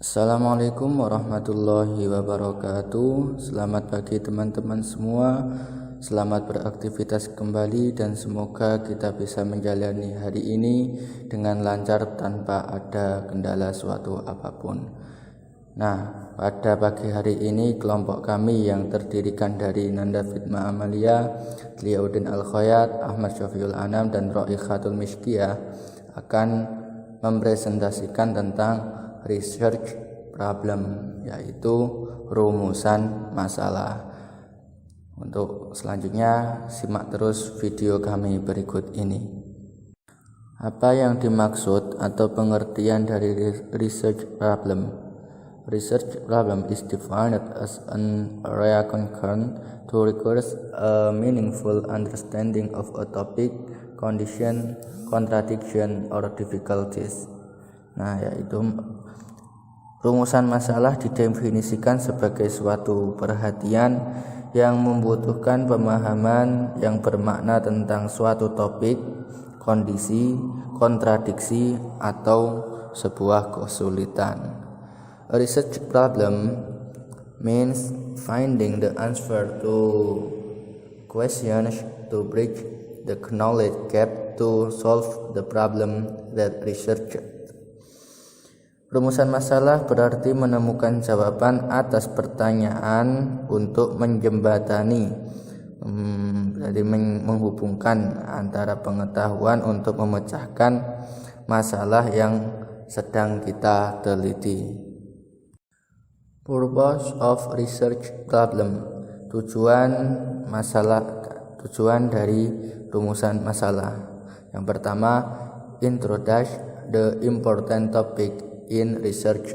Assalamualaikum warahmatullahi wabarakatuh. Selamat pagi teman-teman semua. Selamat beraktivitas kembali dan semoga kita bisa menjalani hari ini dengan lancar tanpa ada kendala suatu apapun. Nah, pada pagi hari ini kelompok kami yang terdirikan dari Nanda Fitma Amalia, Tliaudin Al-Khoyat, Ahmad Syafiul Anam dan Roikhatul Miskiyah akan mempresentasikan tentang research problem, yaitu rumusan masalah. Untuk selanjutnya simak terus video kami berikut ini. Apa yang dimaksud atau pengertian dari research problem? Research problem is defined as an area concerned to requires a meaningful understanding of a topic, condition, contradiction, or difficulties. Nah, yaitu rumusan masalah didefinisikan sebagai suatu perhatian yang membutuhkan pemahaman yang bermakna tentang suatu topik, kondisi, kontradiksi, atau sebuah kesulitan. A research problem means finding the answer to questions to bridge the knowledge gap to solve the problem that researched. Rumusan masalah berarti menemukan jawaban atas pertanyaan untuk menjembatani, jadi menghubungkan antara pengetahuan untuk memecahkan masalah yang sedang kita teliti. Purpose of research problem, tujuan dari rumusan masalah. Yang pertama, introduce the important topic in research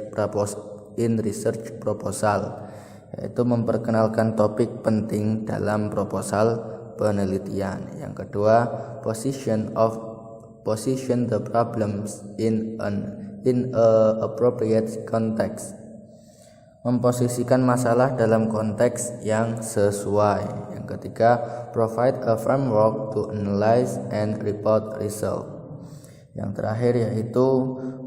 proposal, yaitu memperkenalkan topik penting dalam proposal penelitian. Yang kedua, position the problems in a appropriate context, memposisikan masalah dalam konteks yang sesuai. Yang ketiga, provide a framework to analyze and report result. Yang terakhir yaitu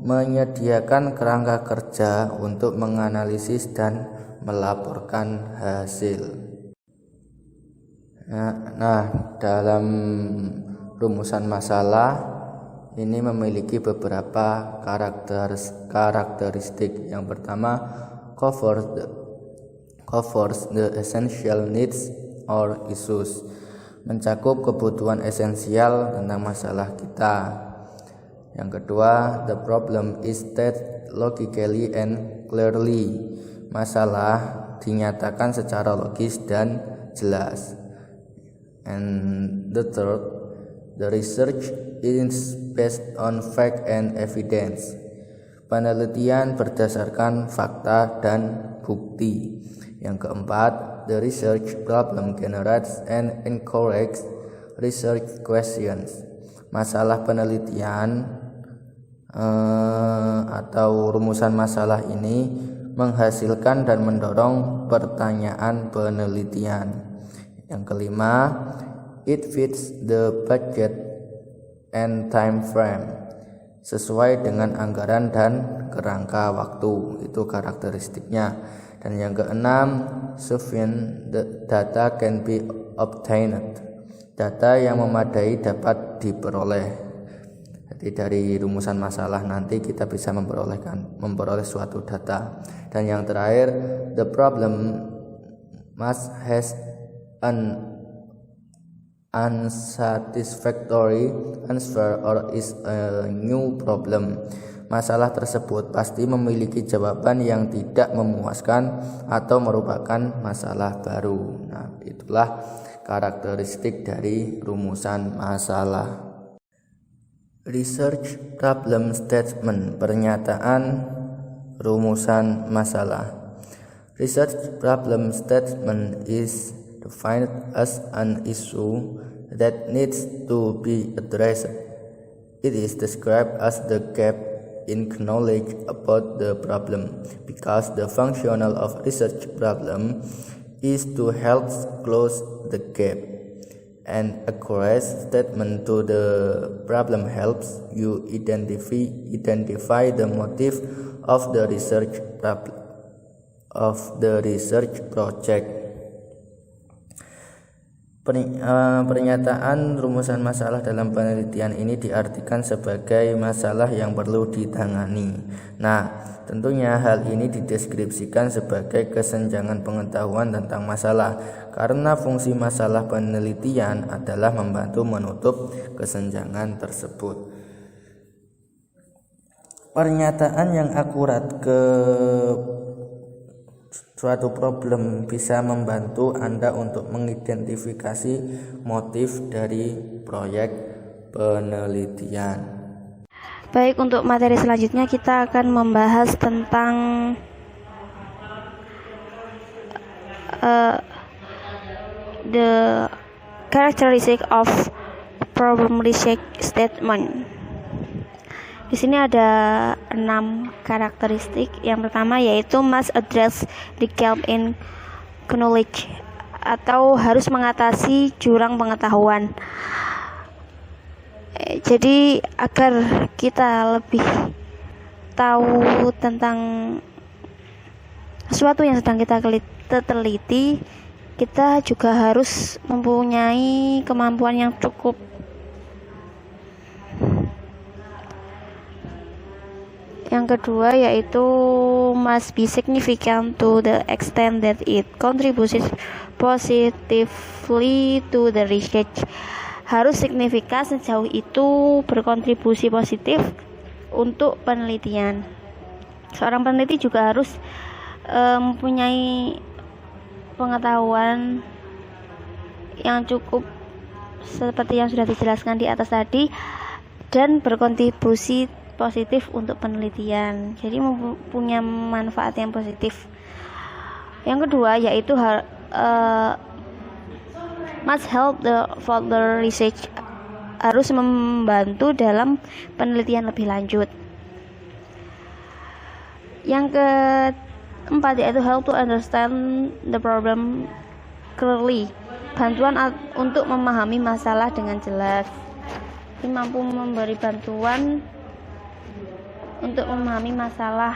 menyediakan kerangka kerja untuk menganalisis dan melaporkan hasil. Nah, dalam rumusan masalah ini memiliki beberapa karakteristik. Yang pertama, covers the essential needs or issues, mencakup kebutuhan esensial tentang masalah kita. Yang kedua, the problem is stated logically and clearly, masalah dinyatakan secara logis dan jelas. And the third, the research is based on fact and evidence, penelitian berdasarkan fakta dan bukti. Yang keempat, the research problem generates and encourages research questions, masalah penelitian atau rumusan masalah ini menghasilkan dan mendorong pertanyaan penelitian. Yang kelima, it fits the budget and time frame, sesuai dengan anggaran dan kerangka waktu. Itu karakteristiknya. Dan yang keenam, sufficient data can be obtained, data yang memadai dapat diperoleh. Jadi dari rumusan masalah nanti kita bisa memperoleh suatu data. Dan yang terakhir, the problem must has an unsatisfactory answer or is a new problem. Masalah tersebut pasti memiliki jawaban yang tidak memuaskan atau merupakan masalah baru. Nah, itulah karakteristik dari rumusan masalah. Research problem statement, pernyataan rumusan masalah. Research problem statement is defined as an issue that needs to be addressed. It is described as the gap in knowledge about the problem, because the function of research problem is to help close the gap. An accurate statement to the problem helps you identify the motive of the research project. Pernyataan rumusan masalah dalam penelitian ini diartikan sebagai masalah yang perlu ditangani. Nah, tentunya hal ini dideskripsikan sebagai kesenjangan pengetahuan tentang masalah, karena fungsi masalah penelitian adalah membantu menutup kesenjangan tersebut. Pernyataan yang akurat ke suatu problem bisa membantu Anda untuk mengidentifikasi motif dari proyek penelitian. Baik, untuk materi selanjutnya kita akan membahas tentang the characteristic of problem research statement. Di sini ada 6 karakteristik. Yang pertama yaitu must address the gap in knowledge, atau harus mengatasi jurang pengetahuan. Jadi agar kita lebih tahu tentang sesuatu yang sedang kita teliti, kita juga harus mempunyai kemampuan yang cukup. Yang kedua yaitu must be significant to the extent that it contributes positively to the research. Harus signifikan sejauh itu berkontribusi positif untuk penelitian. Seorang peneliti juga harus mempunyai pengetahuan yang cukup seperti yang sudah dijelaskan di atas tadi, dan berkontribusi positif untuk penelitian, jadi mempunyai manfaat yang positif. Yang kedua yaitu must help the further research, harus membantu dalam penelitian lebih lanjut. Yang keempat yaitu help to understand the problem clearly, bantuan untuk memahami masalah dengan jelas. Ini mampu memberi bantuan untuk memahami masalah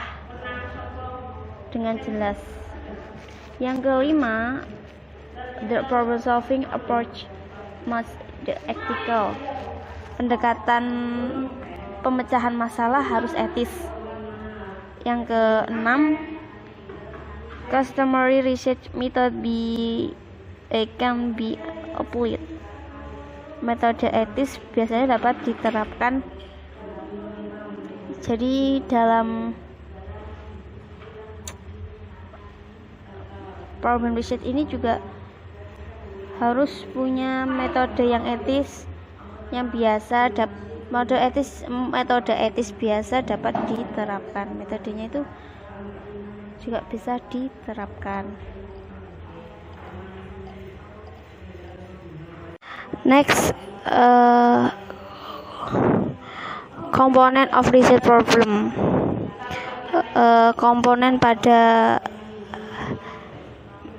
dengan jelas. Yang kelima, the problem solving approach must be ethical. Pendekatan pemecahan masalah harus etis. Yang keenam, customary research method can be applied. Metode etis biasanya dapat diterapkan. Jadi dalam problem research ini juga harus punya metode yang etis, yang biasa metode etis biasa dapat diterapkan. Metodenya itu juga bisa diterapkan. Next, komponen of research problem. Komponen pada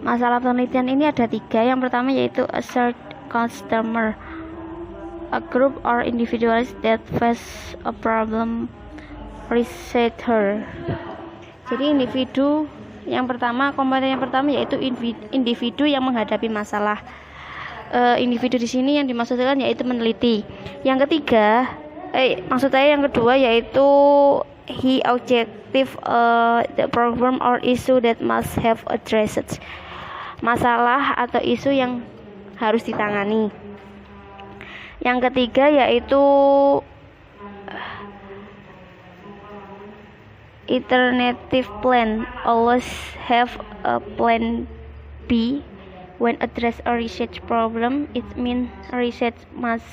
masalah penelitian ini ada 3. Yang pertama yaitu assert customer, a group or individuals that face a problem researcher. Jadi individu yang pertama, komponen yang pertama yaitu individu yang menghadapi masalah. Individu di sini yang dimaksudkan yaitu meneliti. Yang ketiga, yang kedua yaitu he objective the problem or issue that must have addressed. Masalah atau isu yang harus ditangani. Yang ketiga yaitu alternative plan, always have a plan B when address a research problem. It means research must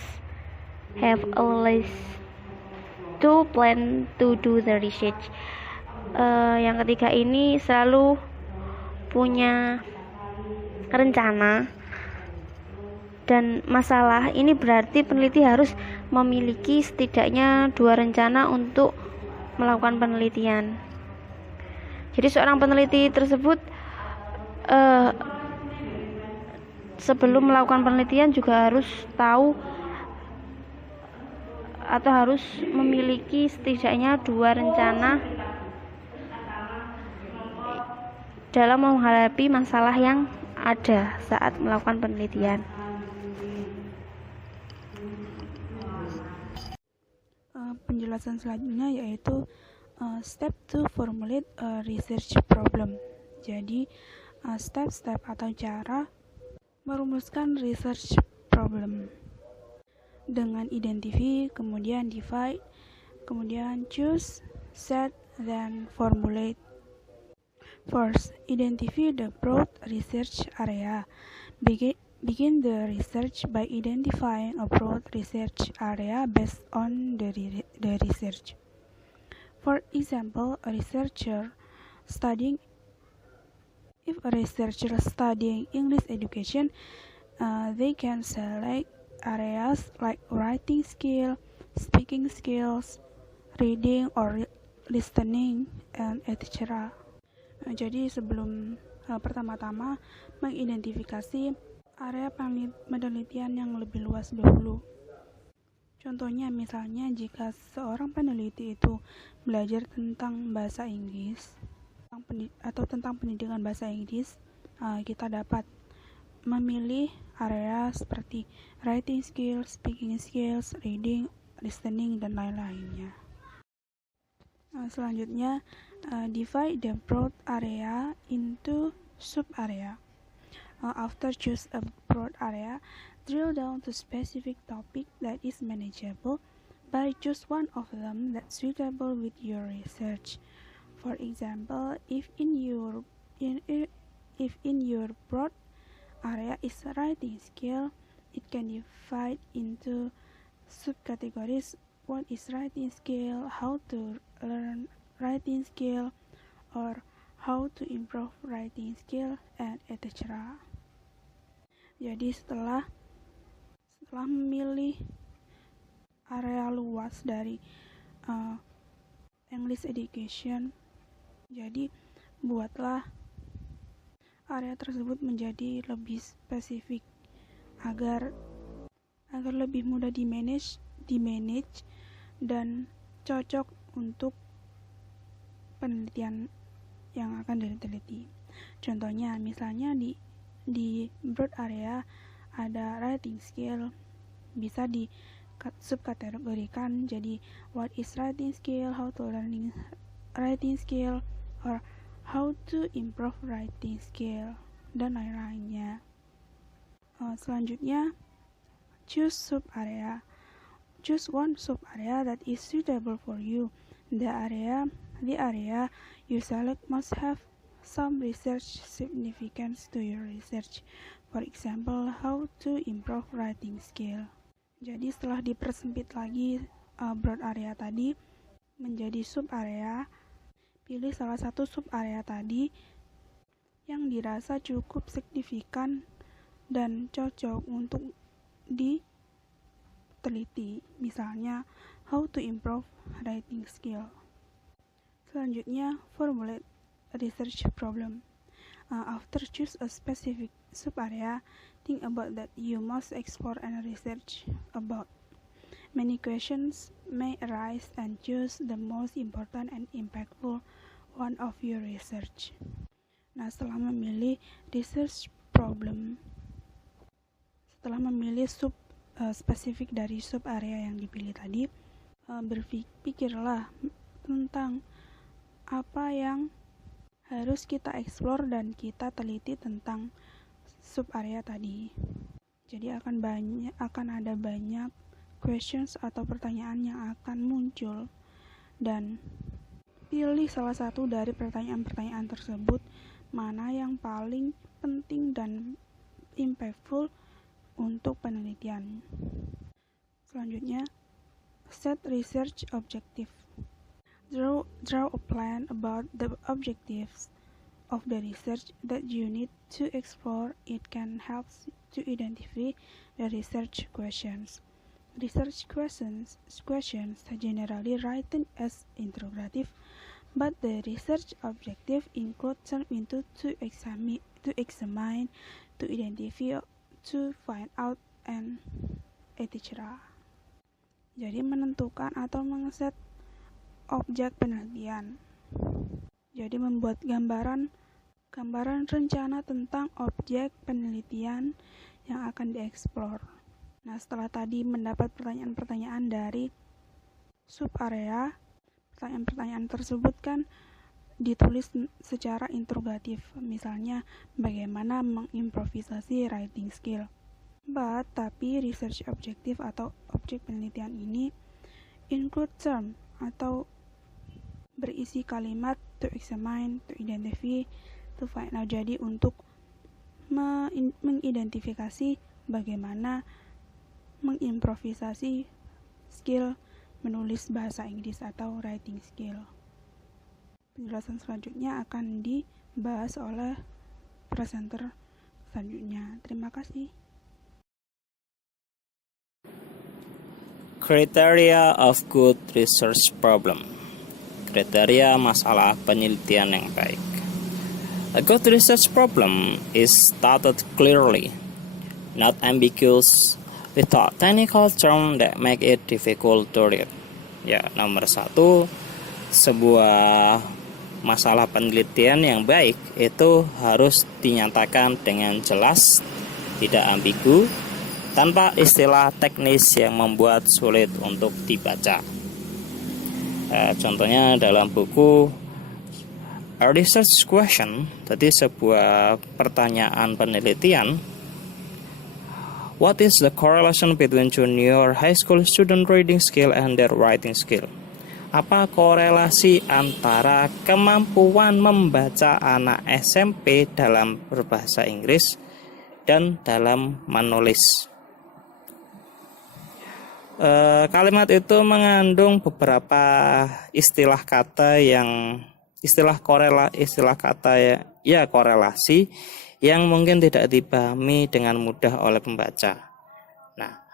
have always to plan to do the research. Yang ketiga ini selalu punya rencana dan masalah. Ini berarti peneliti harus memiliki setidaknya 2 rencana untuk melakukan penelitian. Jadi seorang peneliti tersebut sebelum melakukan penelitian juga harus tahu atau harus memiliki setidaknya 2 rencana dalam menghadapi masalah yang ada saat melakukan penelitian. Penjelasan selanjutnya yaitu step to formulate a research problem. Jadi step-step atau cara merumuskan research problem dengan identify, kemudian divide, kemudian choose, set, then formulate. First, identify the broad research area. Begin the research by identifying a broad research area based on the research. For example, if a researcher studying English education, they can select areas like writing skill, speaking skills, reading or listening, and etc. Jadi sebelum pertama-tama mengidentifikasi area penelitian yang lebih luas dahulu. Contohnya misalnya jika seorang peneliti itu belajar tentang bahasa Inggris atau tentang pendidikan bahasa Inggris, kita dapat memilih area seperti writing skills, speaking skills, reading, listening, dan lain-lainnya. Selanjutnya, divide the broad area into sub-area. After choose a broad area, drill down to specific topic that is manageable, but choose one of them that's suitable with your research. For example, if in your broad area is writing skill, it can divide into subcategories. What is writing skill, how to learn writing skill, or how to improve writing skill, and etc. Jadi setelah memilih area luas dari English education, jadi buatlah area tersebut menjadi lebih spesifik agar lebih mudah di manage dan cocok untuk penelitian yang akan diteliti. Contohnya misalnya di broad area ada writing skill, bisa di subkategorikan jadi what is writing skill, how to learning writing skill, or how to improve writing skill, dan lain-lainnya. Selanjutnya, choose sub-area. Choose one sub-area that is suitable for you. The area you select must have some research significance to your research. For example, how to improve writing skill. Jadi setelah dipersempit lagi broad area tadi menjadi sub-area, pilih salah satu sub-area tadi yang dirasa cukup signifikan dan cocok untuk diteliti. Misalnya, how to improve writing skill. Selanjutnya, formulate a research problem. After choose a specific sub-area, think about that you must explore and research about. Many questions may arise and choose the most important and impactful one of your research. Nah, setelah memilih research problem, setelah memilih spesifik dari sub-area yang dipilih tadi, berpikirlah tentang apa yang harus kita explore dan kita teliti tentang sub-area tadi. Jadi akan ada banyak questions atau pertanyaan yang akan muncul, dan pilih salah satu dari pertanyaan-pertanyaan tersebut mana yang paling penting dan impactful untuk penelitian. Selanjutnya, set research objective. Draw a plan about the objectives of the research that you need to explore. It can help to identify the research questions. Research questions generally written as interrogative, but the research objective include something to examine, to identify, to find out, and etc. Jadi menentukan atau mengeset objek penelitian. Jadi membuat gambaran gambaran rencana tentang objek penelitian yang akan dieksplor. Nah, setelah tadi mendapat pertanyaan-pertanyaan dari subarea, pertanyaan-pertanyaan tersebut kan ditulis secara interrogatif, misalnya bagaimana mengimprovisasi writing skill. Tapi research objective atau objek penelitian ini include term atau berisi kalimat to examine, to identify, to find out. Jadi untuk mengidentifikasi bagaimana mengimprovisasi skill menulis bahasa Inggris atau writing skill. Penjelasan selanjutnya akan dibahas oleh presenter selanjutnya. Terima kasih. Criteria of good research problem. Kriteria masalah penelitian yang baik. A good research problem is stated clearly, not ambiguous, without technical terms that make it difficult to read. Ya, nomor 1, sebuah masalah penelitian yang baik itu harus dinyatakan dengan jelas, tidak ambigu, tanpa istilah teknis yang membuat sulit untuk dibaca. Contohnya dalam buku A Research Question, tadi sebuah pertanyaan penelitian. What is the correlation between junior high school student reading skill and their writing skill? Apa korelasi antara kemampuan membaca anak SMP dalam berbahasa Inggris dan dalam menulis? Kalimat itu mengandung beberapa istilah kata korelasi yang mungkin tidak dipahami dengan mudah oleh pembaca. Nah,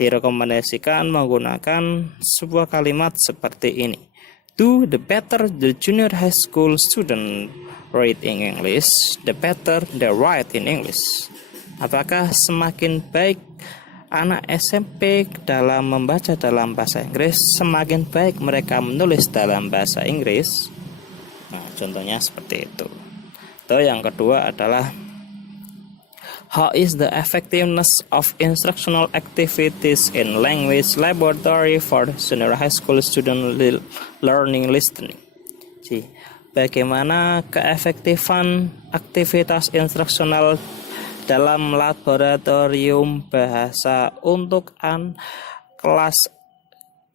direkomendasikan menggunakan sebuah kalimat seperti ini. Do the better the junior high school student read in English, the better they write in English. Apakah semakin baik anak SMP dalam membaca dalam bahasa Inggris, semakin baik mereka menulis dalam bahasa Inggris? Nah, contohnya seperti itu. Yang kedua adalah how is the effectiveness of instructional activities in language laboratory for senior high school student learning listening? Jadi, bagaimana keefektifan aktivitas instruksional dalam laboratorium bahasa untuk kelas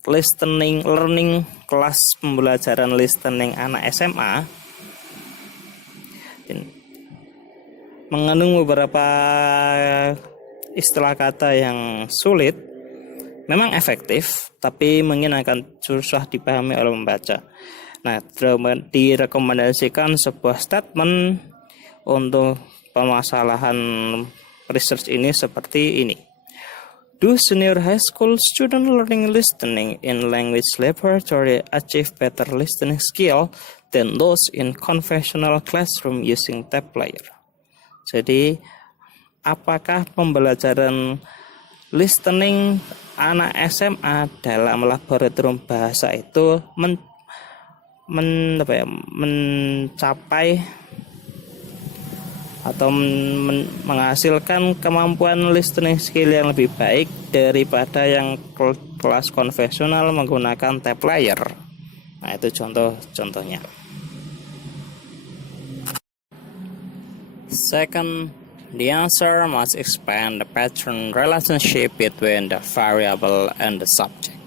learning, kelas pembelajaran listening anak SMA, mengandung beberapa istilah kata yang sulit, memang efektif, tapi mungkin akan susah dipahami oleh pembaca. Nah, direkomendasikan sebuah statement untuk permasalahan research ini seperti ini. Do senior high school student learning listening in language laboratory achieve better listening skill than those in conventional classroom using tape player? Jadi, apakah pembelajaran listening anak SMA dalam laboratorium bahasa itu mencapai atau menghasilkan kemampuan listening skill yang lebih baik daripada yang kelas konvensional menggunakan tape player? Nah, itu contohnya. Second, the answer must expand the pattern relationship between the variable and the subject.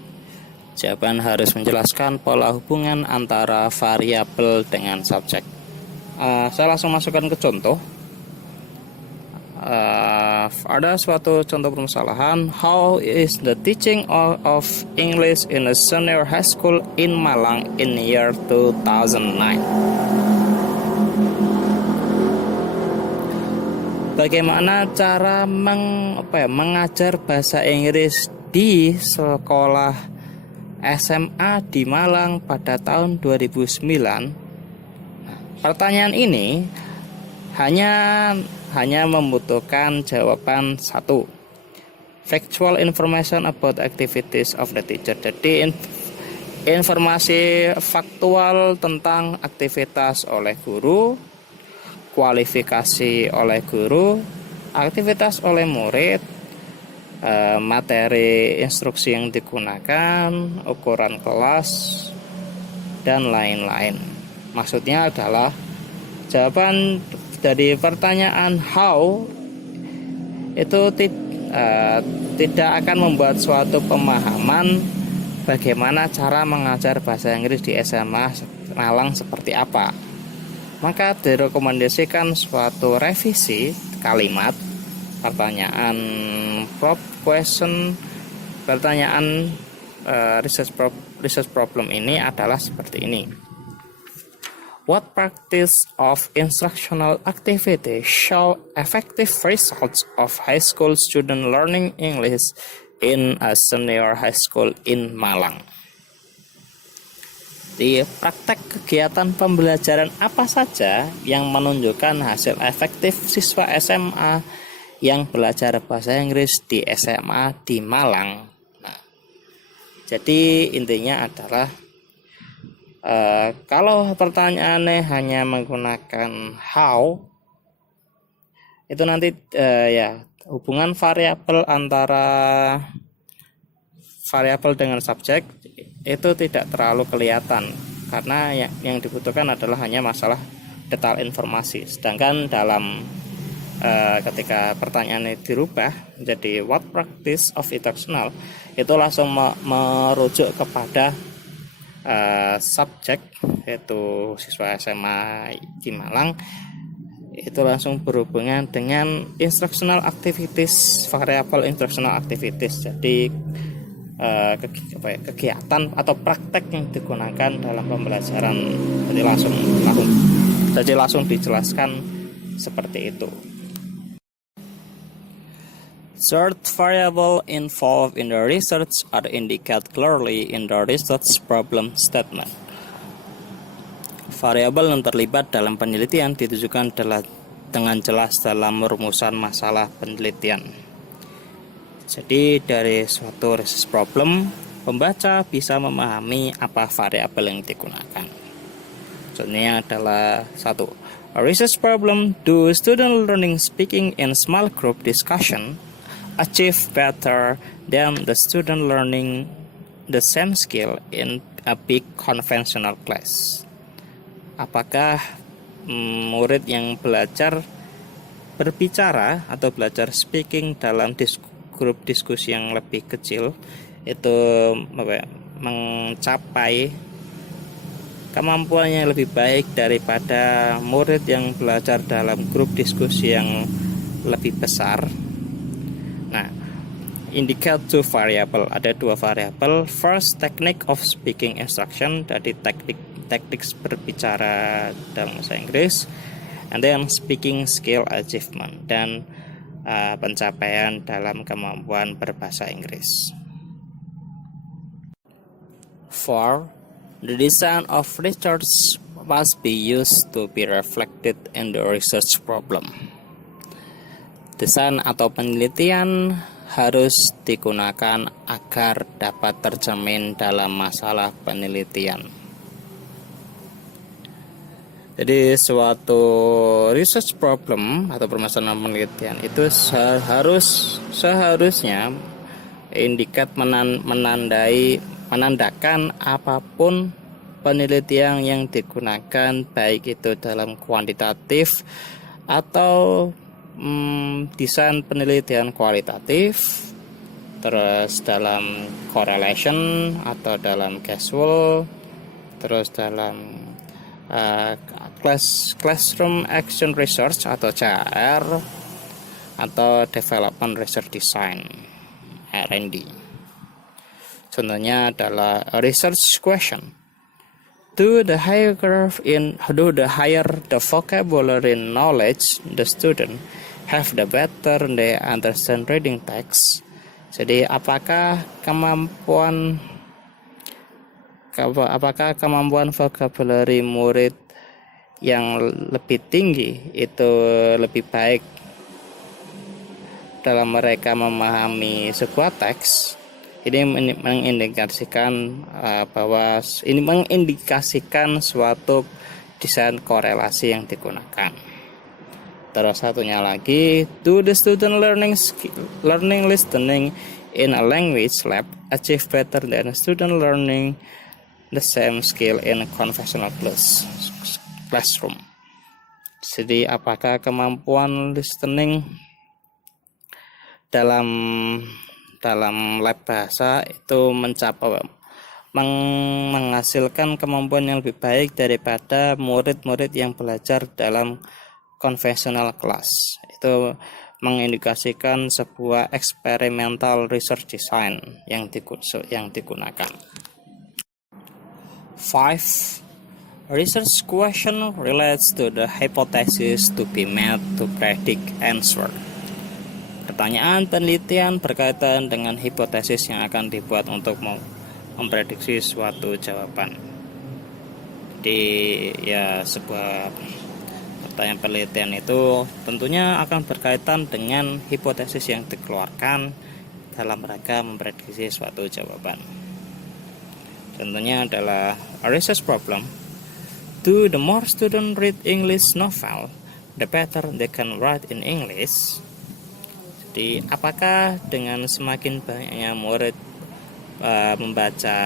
Jawaban harus menjelaskan pola hubungan antara variabel dengan subjek. Saya langsung masukkan ke contoh. Ada suatu contoh permasalahan. How is the teaching of English in a senior high school in Malang in year 2009? Bagaimana cara mengajar bahasa Inggris di sekolah SMA di Malang pada tahun 2009? Pertanyaan ini hanya membutuhkan jawaban satu. Factual information about activities of the teacher. Jadi informasi faktual tentang aktivitas oleh guru. kualifikasi oleh guru, aktivitas oleh murid, materi instruksi yang digunakan, ukuran kelas, dan lain-lain. Maksudnya adalah jawaban dari pertanyaan how itu tidak akan membuat suatu pemahaman bagaimana cara mengajar bahasa Inggris di SMA Malang seperti apa. Maka direkomendasikan suatu revisi kalimat pertanyaan prop question, pertanyaan research problem ini adalah seperti ini. What practice of instructional activity show effective results of high school student learning English in a senior high school in Malang? Di praktek kegiatan pembelajaran apa saja yang menunjukkan hasil efektif siswa SMA yang belajar bahasa Inggris di SMA di Malang? Nah, jadi intinya adalah kalau pertanyaannya hanya menggunakan how, itu nanti hubungan variabel antara variabel dengan subjek itu tidak terlalu kelihatan, karena yang dibutuhkan adalah hanya masalah detail informasi. Sedangkan dalam ketika pertanyaannya dirubah menjadi what practice of instructional, itu langsung merujuk kepada subjek, yaitu siswa SMA di Malang, itu langsung berhubungan dengan instructional activities, variable instructional activities. Jadi kegiatan atau praktek yang digunakan dalam pembelajaran, jadi langsung dijelaskan seperti itu. Third variable involved in the research are indicated clearly in the research problem statement. Variabel yang terlibat dalam penelitian ditujukan dengan jelas dalam rumusan masalah penelitian. Jadi dari suatu research problem, pembaca bisa memahami apa variabel yang digunakan. Contohnya adalah 1. A research problem, do student learning speaking in small group discussion achieve better than the student learning the same skill in a big conventional class? Apakah murid yang belajar berbicara atau belajar speaking dalam grup diskusi yang lebih kecil itu mencapai kemampuannya lebih baik daripada murid yang belajar dalam grup diskusi yang lebih besar? Nah, indicate two variable, ada 2 variabel. First, technique of speaking instruction, jadi teknik berbicara dalam bahasa Inggris, and then speaking skill achievement, dan pencapaian dalam kemampuan berbahasa Inggris. 4. The design of research must be used to be reflected in the research problem. Desain atau penelitian harus digunakan agar dapat tercermin dalam masalah penelitian. Jadi suatu research problem atau permasalahan penelitian itu seharusnya menandakan apapun penelitian yang digunakan, baik itu dalam kuantitatif atau desain penelitian kualitatif, terus dalam correlation atau dalam causal, terus dalam classroom action research atau CAR, atau development research design R&D. Contohnya adalah a research question. Do the higher the vocabulary knowledge the student have, the better they understand reading text. Jadi apakah kemampuan vocabulary murid yang lebih tinggi itu lebih baik dalam mereka memahami sebuah teks? Ini mengindikasikan suatu desain korelasi yang digunakan. Terus satunya lagi, do the student learning listening in a language lab achieve better than student learning the same skill in a conventional classroom. Jadi apakah kemampuan listening dalam lab bahasa itu menghasilkan kemampuan yang lebih baik daripada murid-murid yang belajar dalam conventional class. Itu mengindikasikan sebuah experimental research design yang digunakan. 5. Research question relates to the hypothesis to be made to predict answer. Pertanyaan penelitian berkaitan dengan hipotesis yang akan dibuat untuk memprediksi suatu jawaban. Jadi ya sebuah pertanyaan penelitian itu tentunya akan berkaitan dengan hipotesis yang dikeluarkan dalam rangka memprediksi suatu jawaban. Contohnya adalah a research problem. Do the more students read English novel, the better they can write in English. Jadi apakah dengan semakin banyaknya murid membaca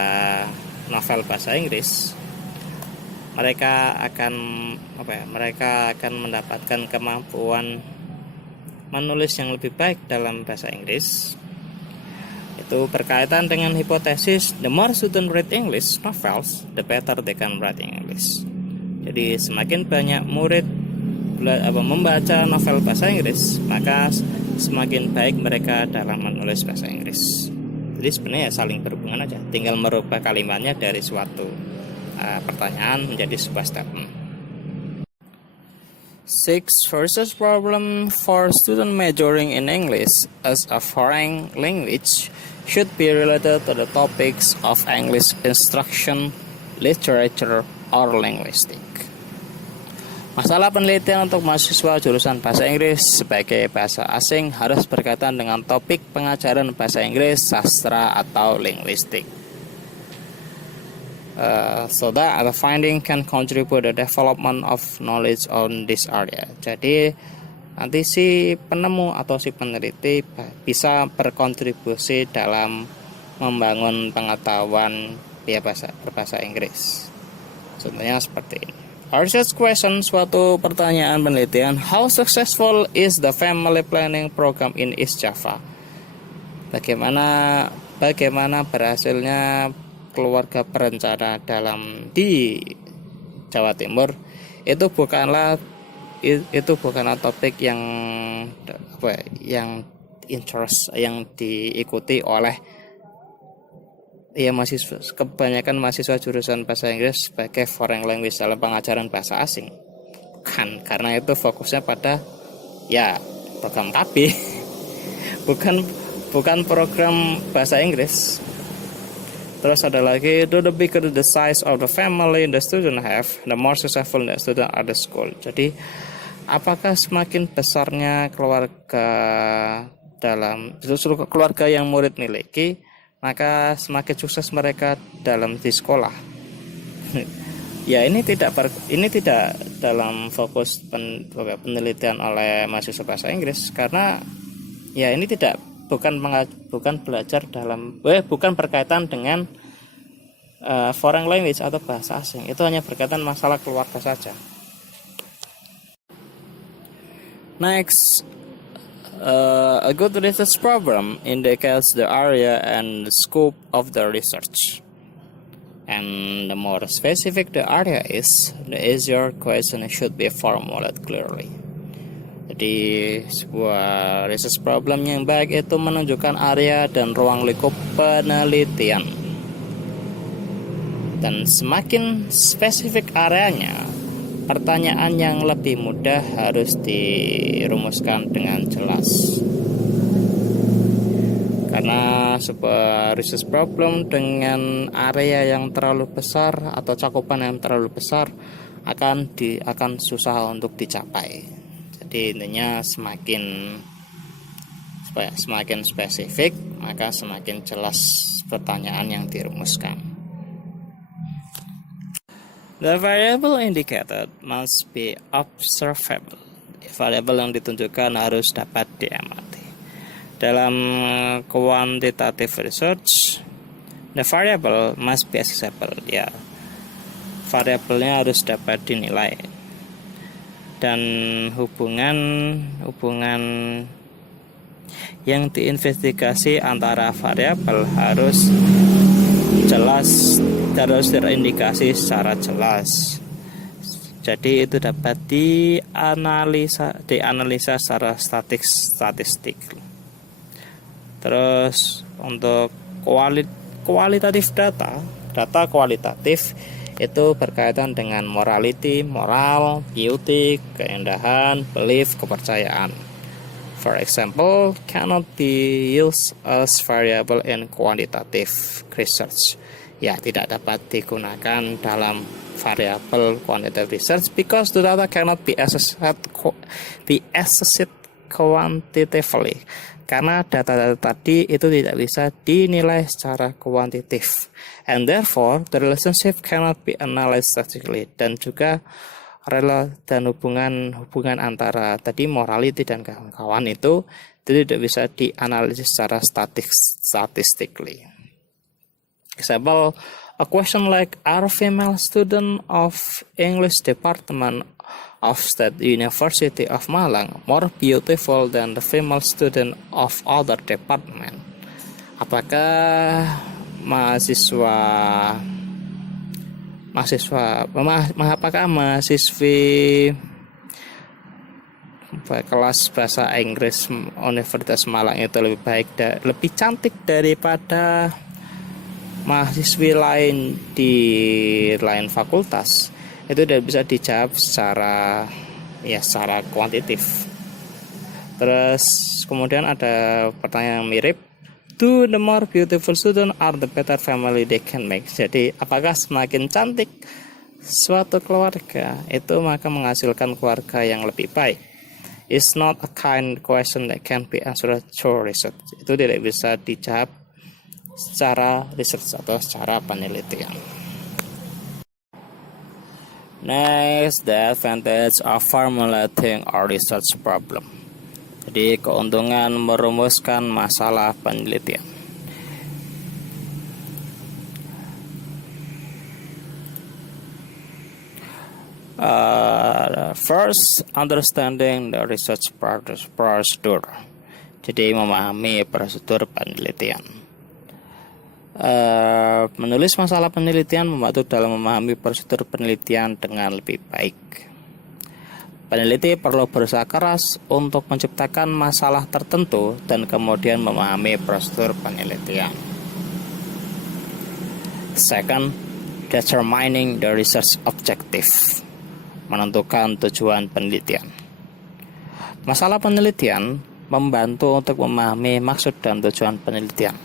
novel bahasa Inggris, mereka akan mendapatkan kemampuan menulis yang lebih baik dalam bahasa Inggris? Itu berkaitan dengan hipotesis the more students read English novels, the better they can write in English. Jadi semakin banyak murid membaca novel bahasa Inggris, maka semakin baik mereka dalam menulis bahasa Inggris. Jadi sebenarnya saling berhubungan aja, tinggal merubah kalimatnya dari suatu pertanyaan menjadi sebuah statement. 6. Research problem for student majoring in English as a foreign language should be related to the topics of English instruction, literature, or linguistic. Masalah penelitian untuk mahasiswa jurusan bahasa Inggris sebagai bahasa asing harus berkaitan dengan topik pengajaran bahasa Inggris, sastra, atau linguistik. So that the finding can contribute the development of knowledge on this area. Jadi nanti si penemu atau si peneliti bisa berkontribusi dalam membangun pengetahuan berbahasa Inggris. Contohnya seperti ini. Our research question, suatu pertanyaan penelitian, how successful is the family planning program in East Java? Bagaimana berhasilnya keluarga berencana di Jawa Timur? Itu bukanlah topik yang diikuti oleh kebanyakan mahasiswa jurusan bahasa Inggris sebagai foreign language dalam pengajaran bahasa asing. Kan karena itu fokusnya pada program KB, bukan program bahasa Inggris. Terus ada lagi, do the bigger the size of the family the student have, the more successful the student at the school. Jadi apakah semakin besarnya keluarga yang murid miliki, maka semakin sukses mereka di sekolah. Ya ini tidak dalam fokus penelitian oleh mahasiswa bahasa Inggris, karena ya ini bukan berkaitan dengan foreign language atau bahasa asing. Itu hanya berkaitan masalah keluarga saja. Next, a good research program indicates the area and the scope of the research. And the more specific the area is, the easier question should be formulated clearly. Jadi sebuah research problem yang baik itu menunjukkan area dan ruang lingkup penelitian. Dan semakin spesifik areanya, pertanyaan yang lebih mudah harus dirumuskan dengan jelas. Karena sebuah research problem dengan area yang terlalu besar atau cakupan yang terlalu besar akan susah untuk dicapai. Jadi intinya semakin spesifik, maka semakin jelas pertanyaan yang dirumuskan. The variable indicated must be observable. variabel yang ditunjukkan harus dapat diamati. Dalam quantitative research, the variable must be accessible. Ya, variabelnya harus dapat dinilai. Dan hubungan yang diinvestigasi antara variabel harus jelas, harus terindikasi secara jelas. Jadi itu dapat dianalisa secara statistik. Terus untuk kualitatif data kualitatif itu berkaitan dengan morality, moral, beauty, keindahan, belief, kepercayaan. For example, cannot be used as variable in quantitative research. Ya, tidak dapat digunakan dalam variable quantitative research because the data cannot be assessed quantitatively. Karena data-data tadi itu tidak bisa dinilai secara kuantitatif. And therefore, the relationship cannot be analyzed statistically. Dan juga hubungan antara tadi morality dan kawan-kawan itu tidak bisa dianalisis secara statistically. Example, a question like, are female student of English department of State University of Malang more beautiful than the female student of other department? Apakah mahasiswi kelas bahasa Inggris Universitas Malang itu lebih cantik daripada mahasiswi lain di lain fakultas? Itu tidak bisa dijawab secara kuantitatif. Terus kemudian ada pertanyaan yang mirip, do the more beautiful student are the better family they can make. Jadi apakah semakin cantik suatu keluarga itu maka menghasilkan keluarga yang lebih baik? It's not a kind question that can be answered through research. Itu tidak bisa dijawab secara research atau secara penelitian. Next, the advantage of formulating a research problem. Jadi keuntungan merumuskan masalah penelitian. First, understanding the research procedure. Jadi memahami prosedur penelitian. Menulis masalah penelitian membantu dalam memahami prosedur penelitian dengan lebih baik. Peneliti perlu berusaha keras untuk menciptakan masalah tertentu dan kemudian memahami prosedur penelitian. Second, determining the research objective. Menentukan tujuan penelitian. Masalah penelitian membantu untuk memahami maksud dan tujuan penelitian.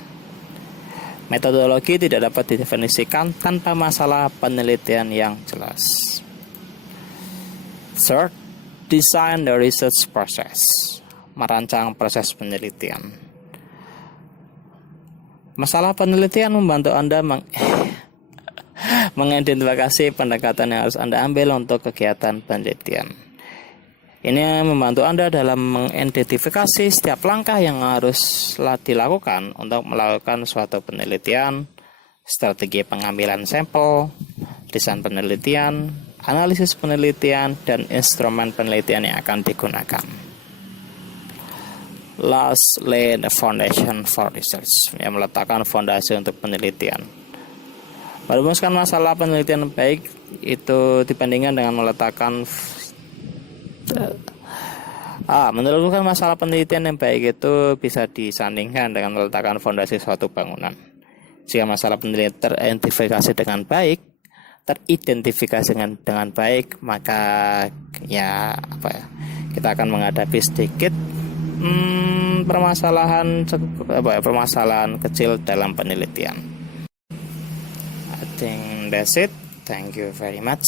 Metodologi tidak dapat didefinisikan tanpa masalah penelitian yang jelas. Third, design the research process. Merancang proses penelitian. Masalah penelitian membantu Anda mengidentifikasi pendekatan yang harus Anda ambil untuk kegiatan penelitian. Ini membantu Anda dalam mengidentifikasi setiap langkah yang harus dilakukan untuk melakukan suatu penelitian, strategi pengambilan sampel, desain penelitian, analisis penelitian, dan instrumen penelitian yang akan digunakan. Last, lay the foundation for research, yang meletakkan fondasi untuk penelitian. Merumuskan masalah penelitian baik itu dibandingkan dengan meletakkan menemukan masalah penelitian yang baik itu bisa disandingkan dengan meletakkan fondasi suatu bangunan. Jika masalah penelitian teridentifikasi dengan baik, maka kita akan menghadapi sedikit permasalahan kecil dalam penelitian. I think that's it. Thank you very much.